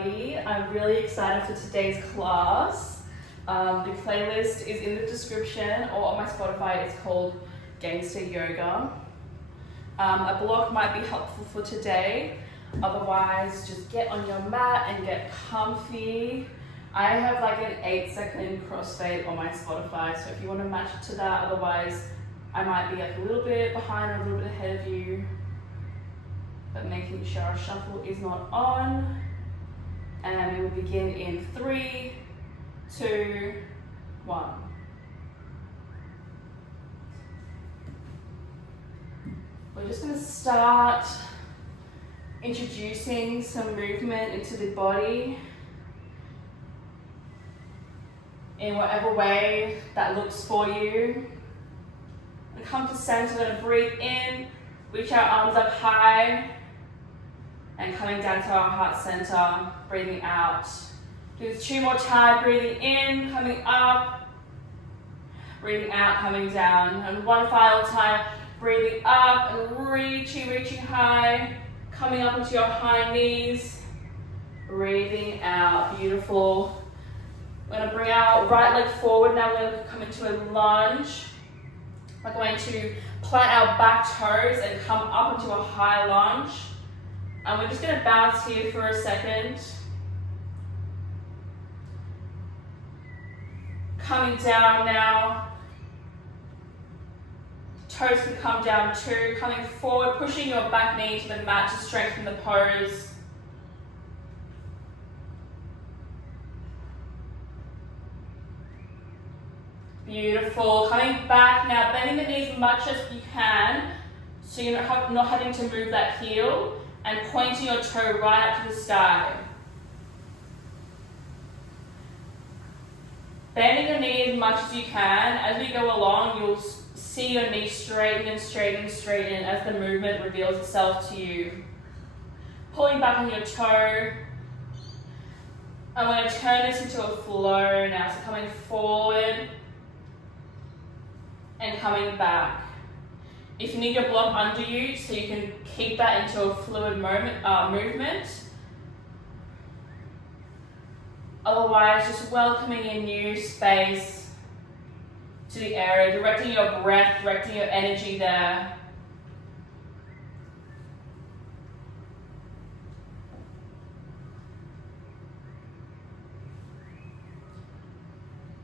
everybody. I'm really excited for today's class. The playlist is in the description, or on my Spotify. It's called Gangster Yoga. A block might be helpful for today. Otherwise, just get on your mat and get comfy. I have like an 8-second crossfade on my Spotify, so if you want to match it to that, otherwise I might be like a little bit behind or a little bit ahead of you. But making sure our shuffle is not on. And we will begin in 3, 2, 1. We're just going to start introducing some movement into the body in whatever way that looks for you. And come to center, we're going to breathe in, reach our arms up high, and coming down to our heart center, breathing out. Do this 2 more times, breathing in, coming up, breathing out, coming down. And one final time, breathing up and reaching high, coming up into your high knees, breathing out, beautiful. We're going to bring our right leg forward. Now we're going to come into a lunge. We're going to plant our back toes and come up into a high lunge. And we're just going to bounce here for a second. Coming down now. Toes can come down too. Coming forward, pushing your back knee to the mat to strengthen the pose. Beautiful. Coming back now, bending the knees as much as you can, so you're not having to move that heel, and pointing your toe right up to the sky. Bending your knee as much as you can. As we go along, you'll see your knee straighten and straighten and straighten as the movement reveals itself to you. Pulling back on your toe. I'm going to turn this into a flow now, so coming forward and coming back. If you need your block under you, so you can keep that into a fluid movement. Otherwise, just welcoming in new space to the area, directing your breath, directing your energy there.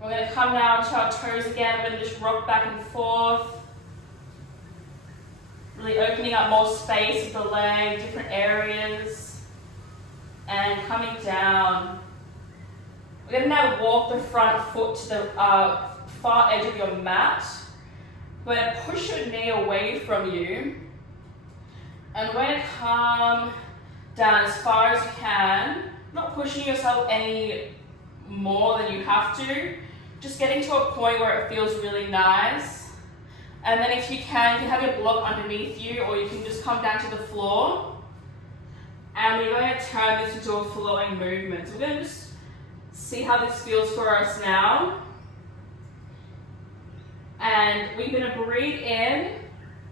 We're going to come now to our toes again. We're going to just rock back and forth. Really opening up more space with the leg, different areas. And coming down. We're going to now walk the front foot to the far edge of your mat. We're going to push your knee away from you. And we're going to come down as far as you can. Not pushing yourself any more than you have to. Just getting to a point where it feels really nice. And then if you can have your block underneath you, or you can just come down to the floor. And we're going to turn this into a flowing movement. So we're going to just see how this feels for us now. And we're going to breathe in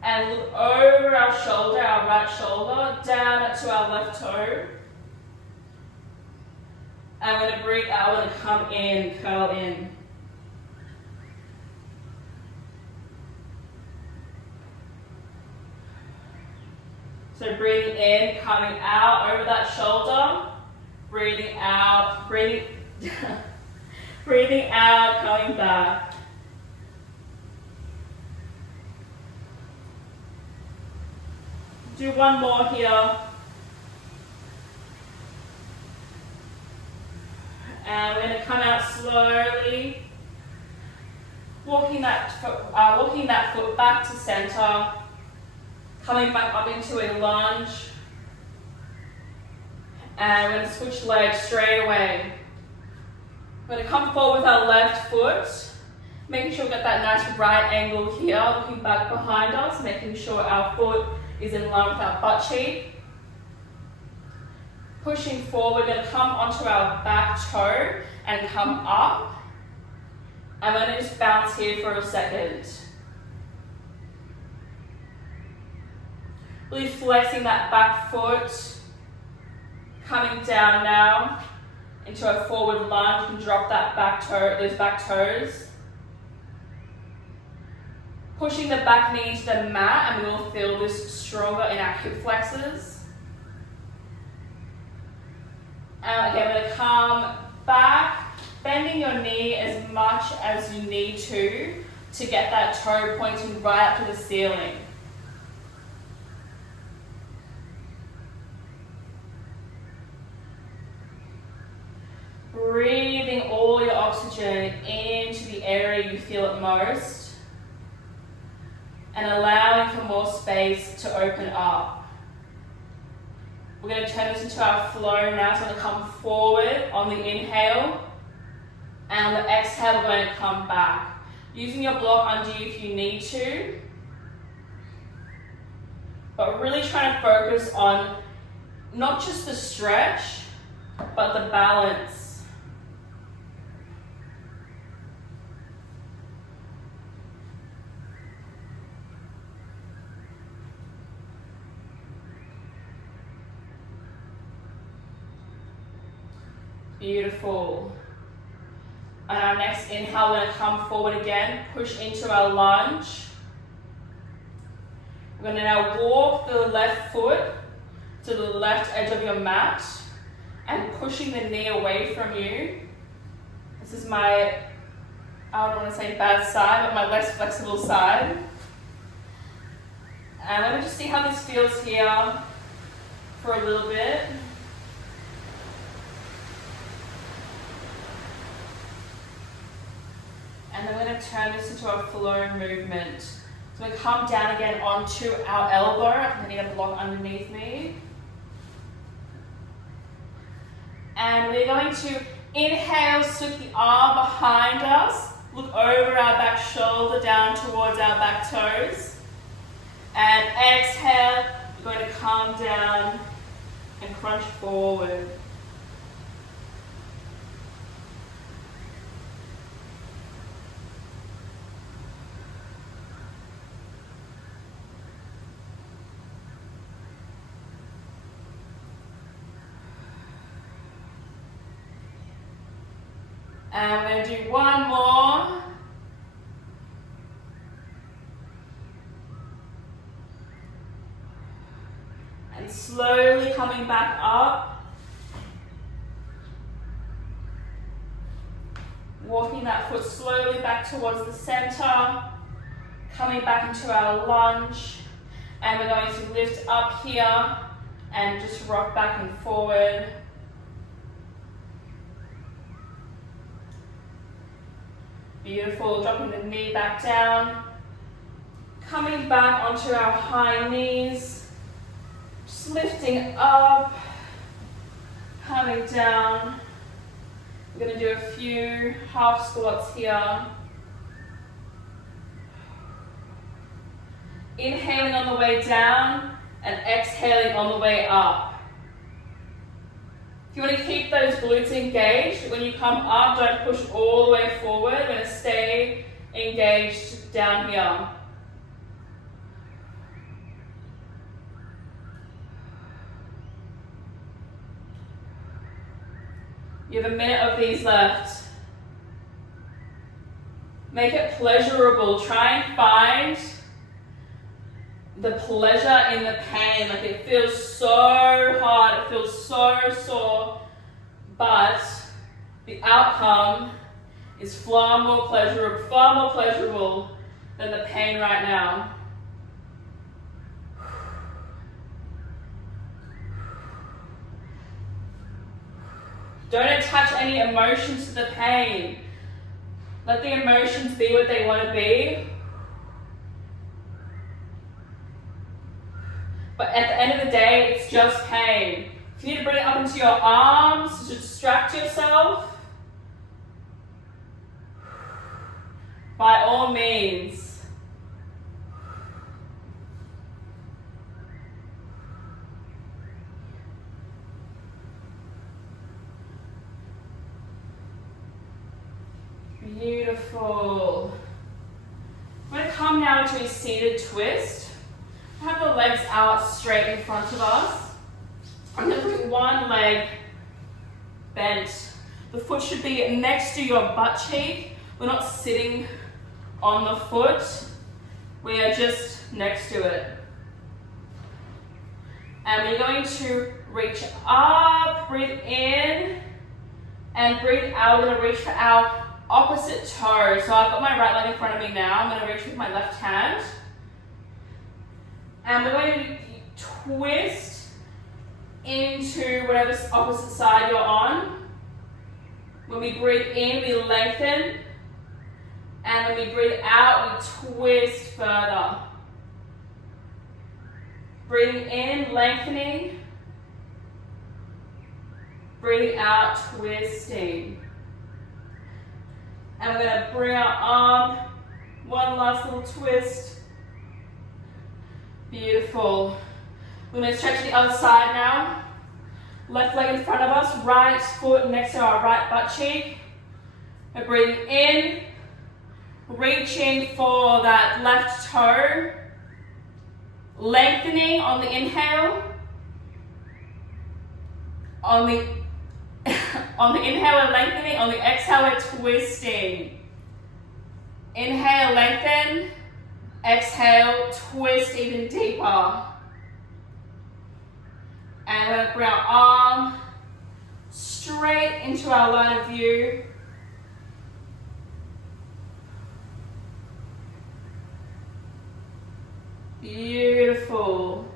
and look over our shoulder, our right shoulder, down to our left toe. And we're going to breathe out, we're going to come in, curl in. So breathing in, coming out over that shoulder, breathing out, breathing out, coming back. Do one more here. And we're going to come out slowly, walking that foot back to center. Coming back up into a lunge. And we're going to switch legs straight away. We're going to come forward with our left foot, making sure we've got that nice right angle here, looking back behind us, making sure our foot is in line with our butt cheek. Pushing forward, we're going to come onto our back toe and come up. I'm going to just bounce here for a second. Really flexing that back foot. Coming down now into a forward lunge. You can drop that those back toes. Pushing the back knee into the mat, and we will feel this stronger in our hip flexors. And again, we're going to come back, bending your knee as much as you need to get that toe pointing right up to the ceiling. Breathing all your oxygen into the area you feel it most, and allowing for more space to open up. We're going to turn this into our flow now, so we're going to come forward on the inhale, and on the exhale we're going to come back. Using your block under you if you need to, but really trying to focus on not just the stretch, but the balance. Beautiful. On our next inhale, we're going to come forward again, push into our lunge. We're going to now walk the left foot to the left edge of your mat and pushing the knee away from you. This is my, I don't want to say bad side, but my less flexible side. And let me just see how this feels here for a little bit. And then we're going to turn this into a flow movement. So we come down again onto our elbow. I need a block underneath me. And we're going to inhale, sweep the arm behind us. Look over our back shoulder down towards our back toes. And exhale, we're going to come down and crunch forward. And we're going to do one more. And slowly coming back up. Walking that foot slowly back towards the center. Coming back into our lunge. And we're going to lift up here and just rock back and forward. Beautiful, dropping the knee back down, coming back onto our high knees, just lifting up, coming down. We're going to do a few half squats here. Inhaling on the way down and exhaling on the way up. If you want to keep those glutes engaged, when you come up, don't push all the way forward. We're going to stay engaged down here. You have a minute of these left. Make it pleasurable. Try and find the pleasure in the pain. Like, it feels so hard, it feels so sore, but the outcome is far more pleasurable than the pain right now. Don't attach any emotions to the pain. Let the emotions be what they want to be. But at the end of the day, it's just pain. If you need to bring it up into your arms to distract yourself, by all means. Beautiful. We're going to come now into a seated twist. Have the legs out straight in front of us. I'm going to bring one leg bent. The foot should be next to your butt cheek. We're not sitting on the foot. We are just next to it. And we're going to reach up, breathe in, and breathe out. We're going to reach for our opposite toe. So I've got my right leg in front of me now. I'm going to reach with my left hand. And we're going to twist into whatever opposite side you're on. When we breathe in, we lengthen. And when we breathe out, we twist further. Breathing in, lengthening. Breathing out, twisting. And we're going to bring our arm, one last little twist. Beautiful. We're going to stretch the other side now. Left leg in front of us, right foot next to our right butt cheek. We're breathing in, reaching for that left toe. Lengthening on the inhale. On the inhale, we're lengthening. On the exhale, we're twisting. Inhale, lengthen. Exhale, twist even deeper. And we're going to bring our arm straight into our line of view. Beautiful.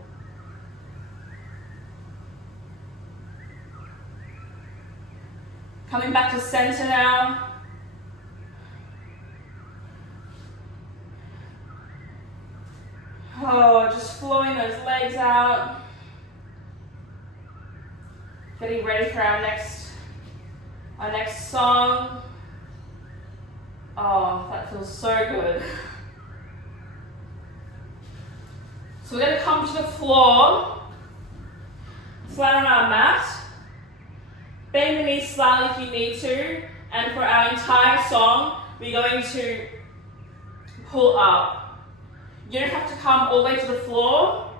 Coming back to center now. Oh, just flowing those legs out. Getting ready for our next song. Oh, that feels so good. So we're going to come to the floor, flat on our mat. Bend the knees slightly if you need to. And for our entire song, we're going to pull up. You don't have to come all the way to the floor.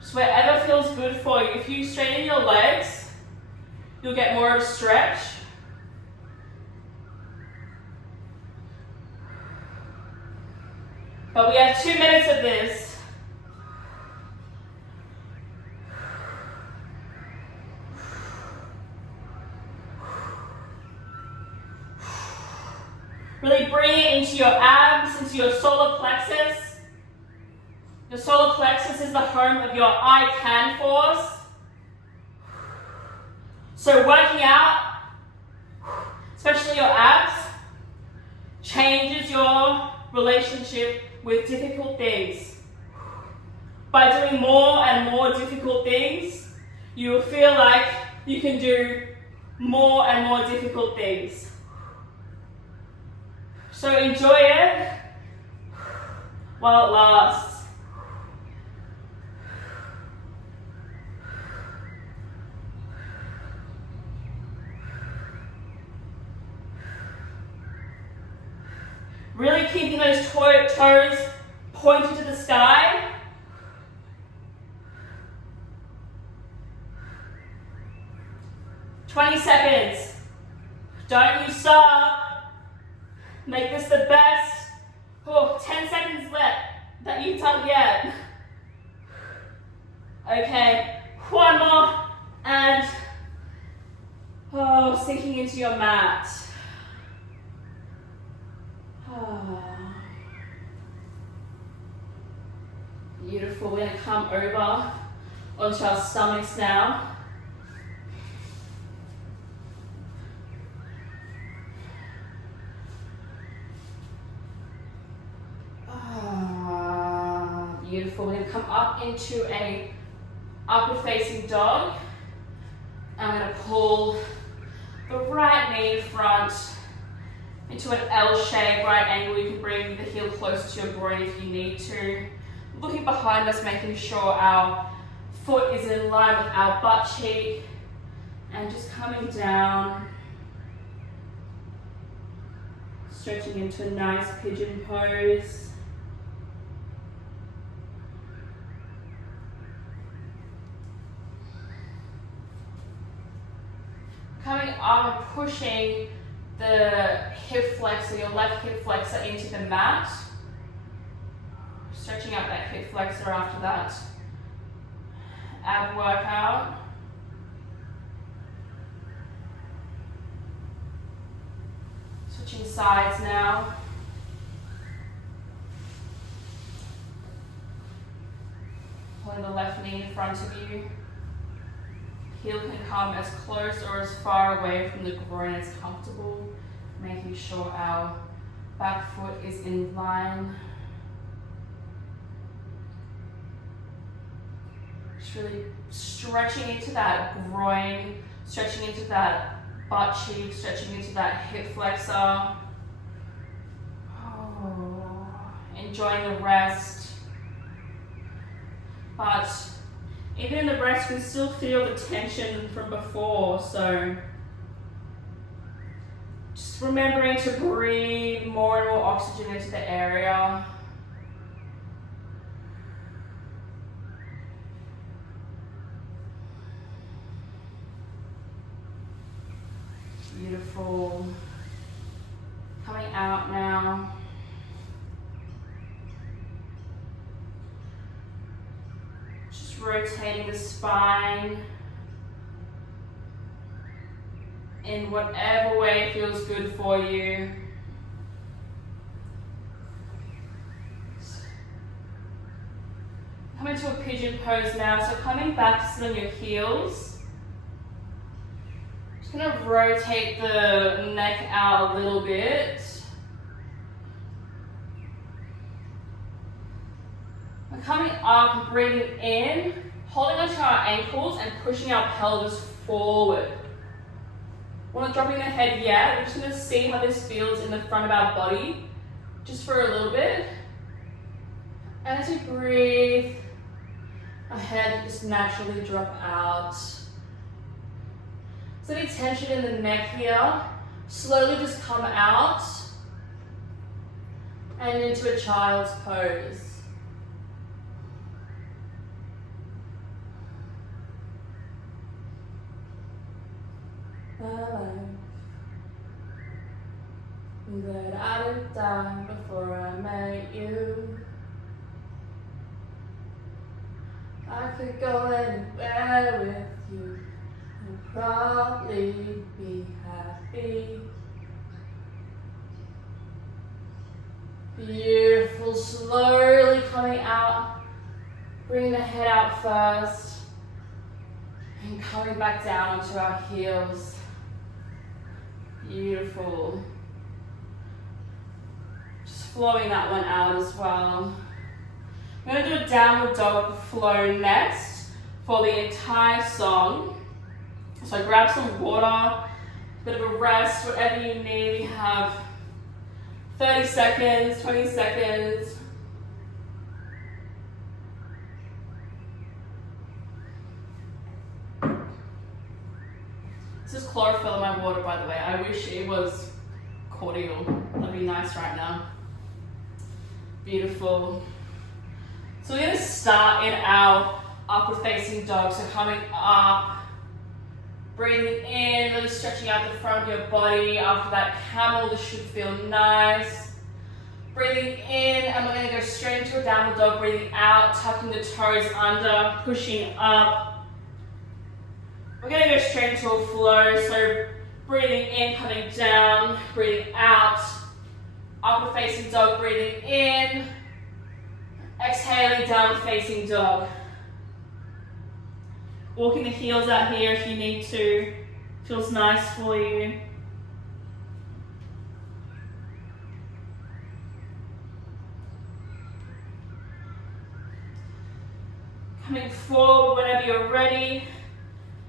Just wherever feels good for you. If you straighten your legs, you'll get more of a stretch. But we have 2 minutes of this. Really bring it into your abs, into your solar plexus. Your solar plexus is the home of your I can force. So working out, especially your abs, changes your relationship with difficult things. By doing more and more difficult things, you will feel like you can do more and more difficult things. So enjoy it while it lasts. Really keeping those toes pointed to the sky. "20 seconds. Don't you stop. Make this the best 10 seconds left that you've done yet. Okay, one more and sinking into your mat. Beautiful. We're going to come over onto our stomachs now. Beautiful. We're going to come up into a upward facing dog. I'm going to pull the right knee in front into an L shape, right angle. You can bring the heel closer to your groin if you need to. Looking behind us, making sure our foot is in line with our butt cheek. And just coming down. Stretching into a nice pigeon pose. Coming up and pushing the hip flexor, your left hip flexor into the mat. Stretching out that hip flexor after that ab workout. Switching sides now. Pulling the left knee in front of you. Heel can come as close or as far away from the groin as comfortable, making sure our back foot is in line. Just really stretching into that groin, stretching into that butt cheek, stretching into that hip flexor. Oh, enjoying the rest. But even in the rest, you can still feel the tension from before, so just remembering to breathe more and more oxygen into the area. Beautiful. Coming out now. Just rotating the spine in whatever way feels good for you. Coming to a pigeon pose now, so coming back to sit on your heels. Just gonna rotate the neck out a little bit. We're coming up, breathing in, holding onto our ankles and pushing our pelvis forward. We're not dropping the head yet, we're just gonna see how this feels in the front of our body, just for a little bit. And as we breathe, our head just naturally drop out. So any tension in the neck here, slowly just come out and into a child's pose. That I didn't die before I met you. I could go anywhere with you and probably be happy. Beautiful, slowly coming out. Bring the head out first and coming back down onto our heels. Beautiful. Just flowing that one out as well. I'm going to do a downward dog flow next for the entire song. So grab some water, a bit of a rest, whatever you need. We have 30 seconds, 20 seconds. This is chlorophyll in my water, by the way. I wish it was cordial. That'd be nice right now. Beautiful. So we're going to start in our upward facing dog. So coming up, breathing in, really stretching out the front of your body. After that camel, this should feel nice. Breathing in, and we're going to go straight into a downward dog. Breathing out, tucking the toes under, pushing up. We're going to go straight into a flow. So breathing in, coming down, breathing out. Upward facing dog, breathing in. Exhaling, downward facing dog. Walking the heels out here if you need to. Feels nice for you. Coming forward whenever you're ready.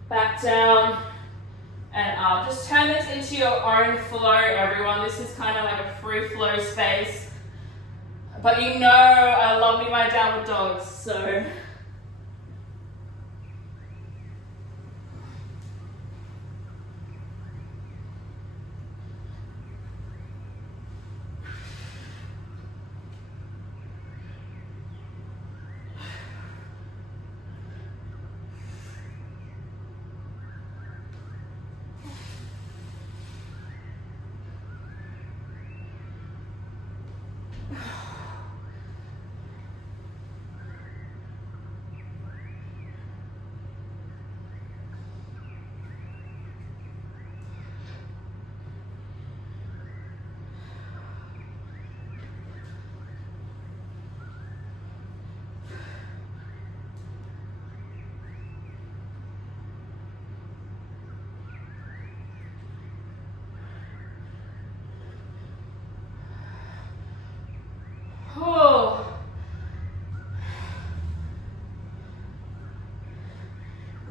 Back down and up. Just turn this into your own flow, everyone. This is kind of like a free flow space. But you know I love me my downward dogs, so.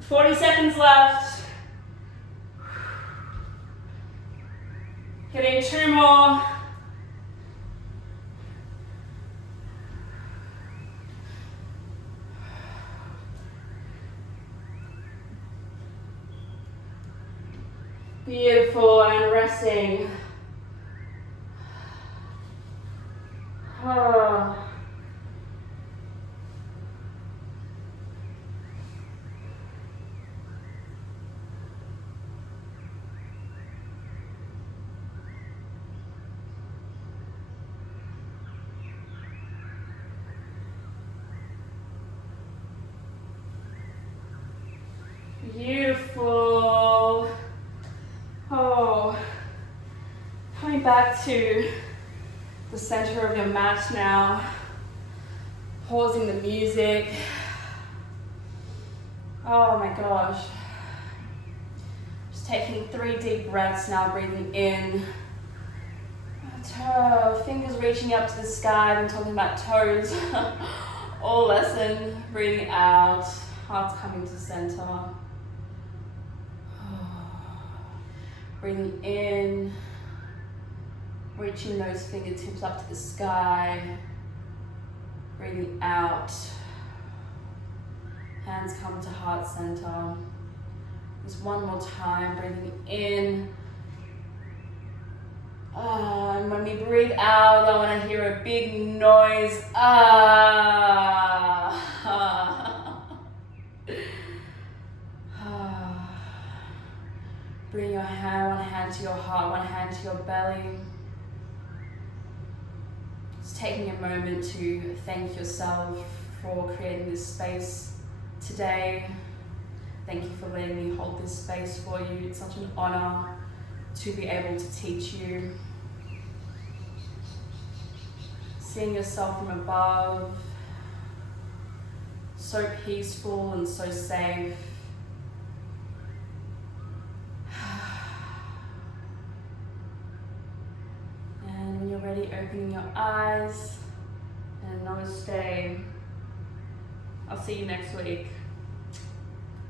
40 seconds left. Getting 2 more. Beautiful, and resting. Oh. Beautiful. Oh, coming back to the center of your mat now, pausing the music. Oh my gosh. Just taking 3 deep breaths now, breathing in. Fingers reaching up to the sky. I'm talking about toes. All lesson. Breathing out, heart's coming to center. Breathing in, reaching those fingertips up to the sky. Breathing out, hands come to heart center. Just one more time, breathing in. And when we breathe out, I want to hear a big noise. Bring your hand, one hand to your heart, one hand to your belly. Just taking a moment to thank yourself for creating this space today. Thank you for letting me hold this space for you. It's such an honor to be able to teach you. Seeing yourself from above, so peaceful and so safe. And when you're ready, opening your eyes, and namaste. I'll see you next week.